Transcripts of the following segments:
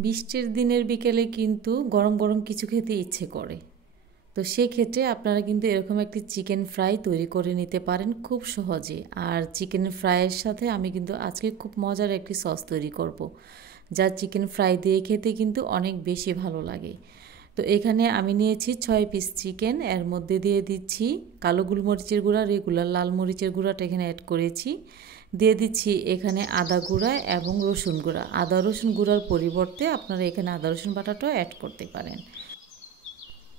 বৃষ্টির দিনের বিকেলে কিন্তু গরম গরম কিছু খেতে ইচ্ছে করে। তো সেক্ষেত্রে আপনারা কিন্তু এরকম একটি চিকেন ফ্রাই তৈরি করে নিতে পারেন খুব সহজে। আর চিকেন ফ্রাইয়ের সাথে আমি কিন্তু আজকে খুব মজার একটি সস তৈরি করব, যা চিকেন ফ্রাই দিয়ে খেতে কিন্তু অনেক বেশি ভালো লাগে। তো এখানে আমি নিয়েছি 6 পিস চিকেন। এর মধ্যে দিয়ে দিচ্ছি কালো গোলমরিচের গুঁড়া, রেগুলার লাল মরিচের গুঁড়াটা এখানে অ্যাড করেছি। দিয়ে দিচ্ছি এখানে আদা গুঁড়া এবং রসুন গুঁড়া। আদা রসুন গুঁড়ার পরিবর্তে আপনারা এখানে আদা রসুন বাটাটাও অ্যাড করতে পারেন।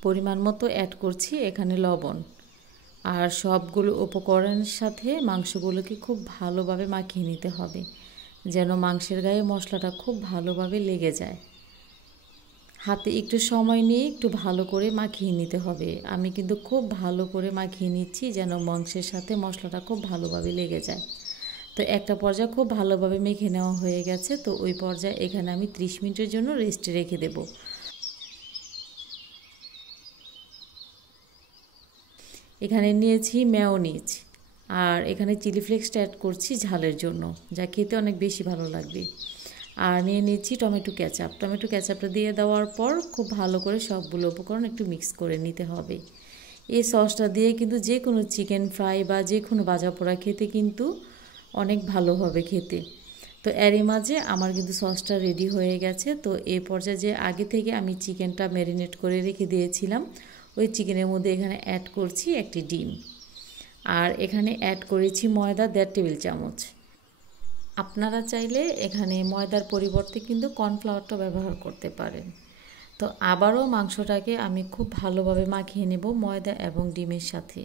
পরিমাণ মতো অ্যাড করছি এখানে লবণ। আর সবগুলো উপকরণের সাথে মাংসগুলোকে খুব ভালোভাবে মাখিয়ে নিতে হবে, যেন মাংসের গায়ে মশলাটা খুব ভালোভাবে লেগে যায়। হাতে একটু সময় নিয়ে একটু ভালো করে মাখিয়ে নিতে হবে। আমি কিন্তু খুব ভালো করে মাখিয়ে নিচ্ছি যেন মাংসের সাথে মশলাটা খুব ভালোভাবে লেগে যায়। তো একটা পর্যায়ে খুব ভালোভাবে মেখে নেওয়া হয়ে গেছে। তো ওই পর্যায়ে এখানে আমি 30 মিনিটের জন্য রেস্টে রেখে দেব। এখানে নিয়েছি মেয়োনিজ, আর এখানে চিলি ফ্লেক্সটা অ্যাড করছি ঝালের জন্য, যা খেতে অনেক বেশি ভালো লাগবে। আর নিয়ে নিচ্ছি টমেটো কেচাপ। টমেটো কেচাপটা দিয়ে দেওয়ার পর খুব ভালো করে সবগুলো উপকরণ একটু মিক্স করে নিতে হবে। এই সসটা দিয়ে কিন্তু যে কোনো চিকেন ফ্রাই বা যে কোনো ভাজা পোড়া খেতে কিন্তু অনেক ভালো হবে খেতে। তো এরই মাঝে আমার কিন্তু সসটা রেডি হয়ে গেছে। তো এই পর্যায়ে যে আগে থেকে আমি চিকেনটা ম্যারিনেট করে রেখে দিয়েছিলাম, ওই চিকেনের মধ্যে এখানে অ্যাড করছি একটি ডিম। আর এখানে অ্যাড করেছি ময়দা 1.5 টেবিল চামচ। আপনারা চাইলে এখানে ময়দার পরিবর্তে কিন্তু কর্নফ্লাওয়ারটা ব্যবহার করতে পারেন। তো আবারও মাংসটাকে আমি খুব ভালোভাবে মাখিয়ে নেব ময়দা এবং ডিমের সাথে।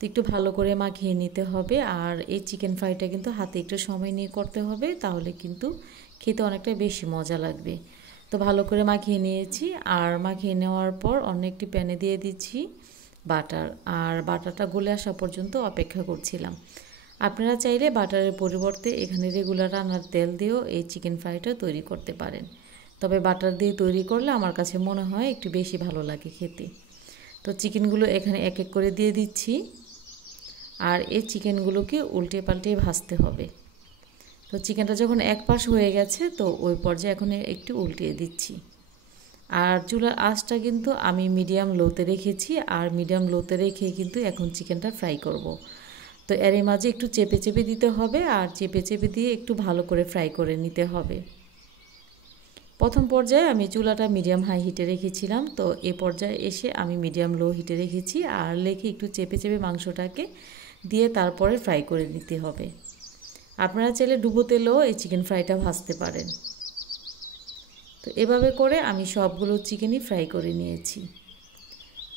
তো একটু ভালো করে মাখিয়ে নিতে হবে। আর এই চিকেন ফ্রাইটা কিন্তু হাতে একটু সময় নিয়ে করতে হবে, তাহলে কিন্তু খেতে অনেকটা বেশি মজা লাগবে। তো ভালো করে মাখিয়ে নিয়েছি। আর মাখিয়ে নেওয়ার পর অন্য একটি প্যানে দিয়ে দিচ্ছি বাটার। আর বাটারটা গলে আসা পর্যন্ত অপেক্ষা করছিলাম। আপনারা চাইলে বাটারের পরিবর্তে এখানে রেগুলার রান্নার তেল দিয়েও এই চিকেন ফ্রাইটা তৈরি করতে পারেন। তবে বাটার দিয়ে তৈরি করলে আমার কাছে মনে হয় একটু বেশি ভালো লাগে খেতে। তো চিকেনগুলো এখানে এক এক করে দিয়ে দিচ্ছি। আর এই চিকেনগুলোকে উল্টে পাল্টে ভাজতে হবে। তো চিকেনটা যখন এক পাশ হয়ে গেছে, তো ওই পর্যায়ে এখন একটু উল্টিয়ে দিচ্ছি। আর চুলার আঁচটা কিন্তু আমি মিডিয়াম লোতে রেখেছি। আর মিডিয়াম লোতে রেখে কিন্তু এখন চিকেনটা ফ্রাই করব। তো এর মাঝে একটু চেপে চেপে দিতে হবে। আর চেপে চেপে দিয়ে একটু ভালো করে ফ্রাই করে নিতে হবে। প্রথম পর্যায়ে আমি চুলাটা মিডিয়াম হাই হিটে রেখেছিলাম। তো এ পর্যায়ে এসে আমি মিডিয়াম লো হিটে রেখেছি। আর রেখে একটু চেপে চেপে মাংসটাকে দিয়ে তারপরে ফ্রাই করে নিতে হবে। আপনারা চাইলে ডুবো তেলেও এই চিকেন ফ্রাইটা ভাজতে পারেন। তো এভাবে করে আমি সবগুলো চিকেনই ফ্রাই করে নিয়েছি।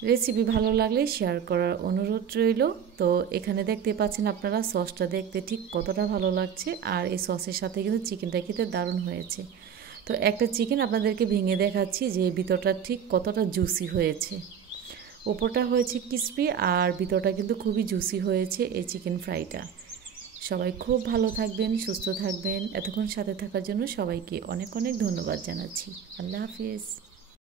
রেসিপি ভালো লাগলে শেয়ার করার অনুরোধ রইল। তো এখানে দেখতে পাচ্ছেন আপনারা সসটা দেখতে ঠিক কতটা ভালো লাগছে। আর এই সসের সাথে কিন্তু চিকেনটা খেতে দারুণ হয়েছে। তো একটা চিকেন আপনাদেরকে ভেঙে দেখাচ্ছি যে ভিতরটা ঠিক কতটা জুসি হয়েছে। উপরটা হয়েছে ক্রিসপি আর ভিতরটা কিন্তু খুবই জুসি হয়েছে এই চিকেন ফ্রাইটা। সবাই খুব ভালো থাকবেন, সুস্থ থাকবেন। এতক্ষণ সাথে থাকার জন্য সবাইকে অনেক অনেক ধন্যবাদ জানাচ্ছি। আল্লাহ হাফিজ।